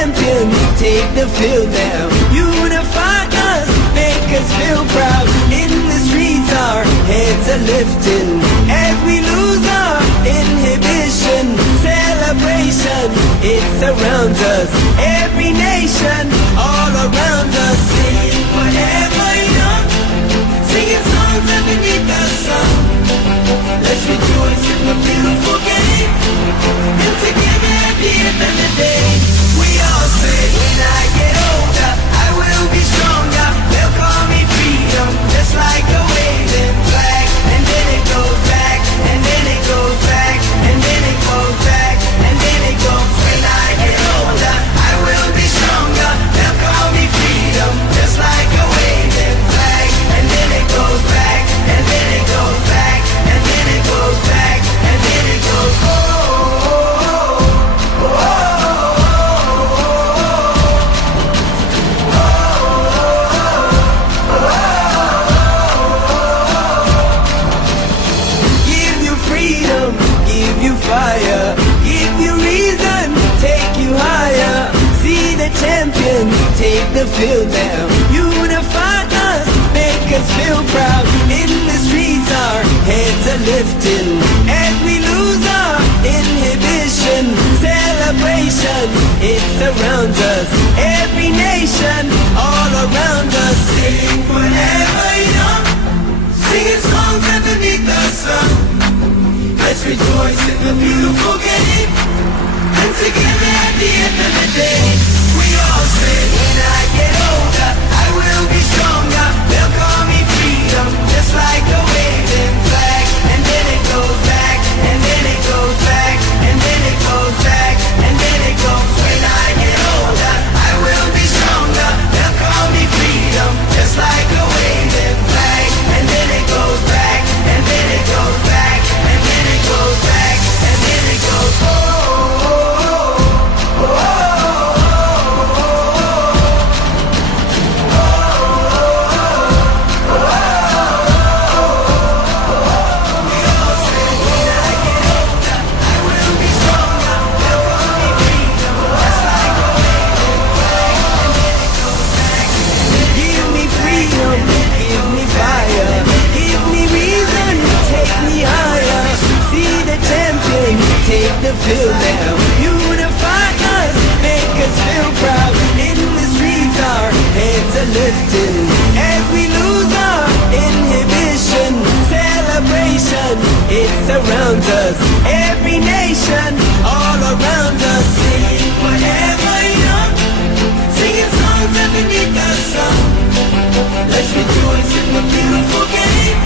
champions take the field now. Unify us, make us feel proud. In the streets our heads are lifting as we lose our inhibition. Celebration, it surrounds us. Every nation, all around us. Sing forever young, singing songs underneath the sun. Let's rejoice in the beautiful game, and together at the end of the day, we all say, when I get older, I will be stronger. They'll call me freedom, just like a waving flag. And then it goes back, and then it goes back, and then it goes back, and then it goes. When I get older, I will be stronger. They'll call me freedom, just like a waving flag. And then it goes back, and then it goes back, and then it goes back, and then it goes. Oh, oh, oh, give you freedom, give you fire, give you reason, take you higher. See the champions take the field now. Unify us, make us feel proud. In the streets our heads are lifting as we lose our inhibition. Celebration, it surrounds us. Every nation, all around us. Sing forever young, singing songs underneath the sun. Let's rejoice in the beautiful game, and together at the end of the day, we all say, when I get older, I will be stronger. They'll call me freedom, just like a waving flag. And then it goes back, and then it goes back, and then it goes back, and then it goes. When I get older, I will be stronger. They'll call me freedom, just like a waving flag. And then it goes back, and then it goes back, and then it goes back, and then it goes. Oh, oh, oh, oh. Take the field now. Unify us, make us feel proud. In the streets our heads are lifting as we lose our inhibition. Celebration, it surrounds us. Every nation, all around us. Sing forever young, singing songs underneath the sun. Let's rejoice in the beautiful game,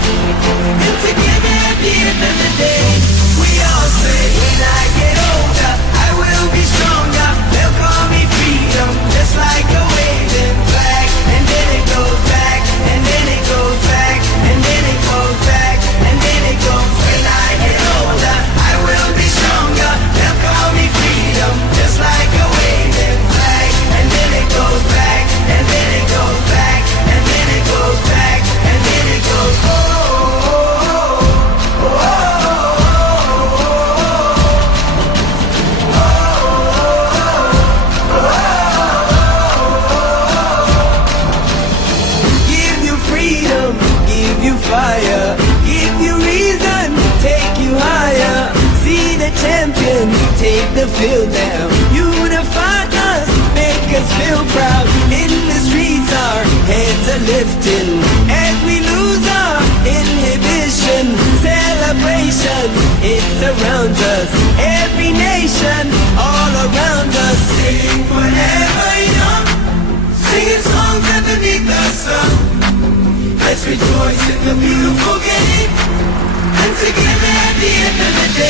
and together at the end of the day, we all say, when I get older, I will be stronger. They'll call me freedom, just like a waving flag. And then it goes back, and then it goes back, and then it goes back, and then it goes. When I get older, I will be stronger. They'll call me freedom, just like a waving flag. And then it goes back, and then it goes back, and then it goes back, and then it goes. Oh, oh, oh, oh. Fire, give you reason, take you higher. See the champions take the field now. Unify us, make us feel proud. In the streets our heads are lifting as we lose our inhibition. Celebration, it surrounds us. Every nation, all around us. Sing forever young, singing songs underneath the sun. Let's rejoice in the beautiful game, and together at the end of the day.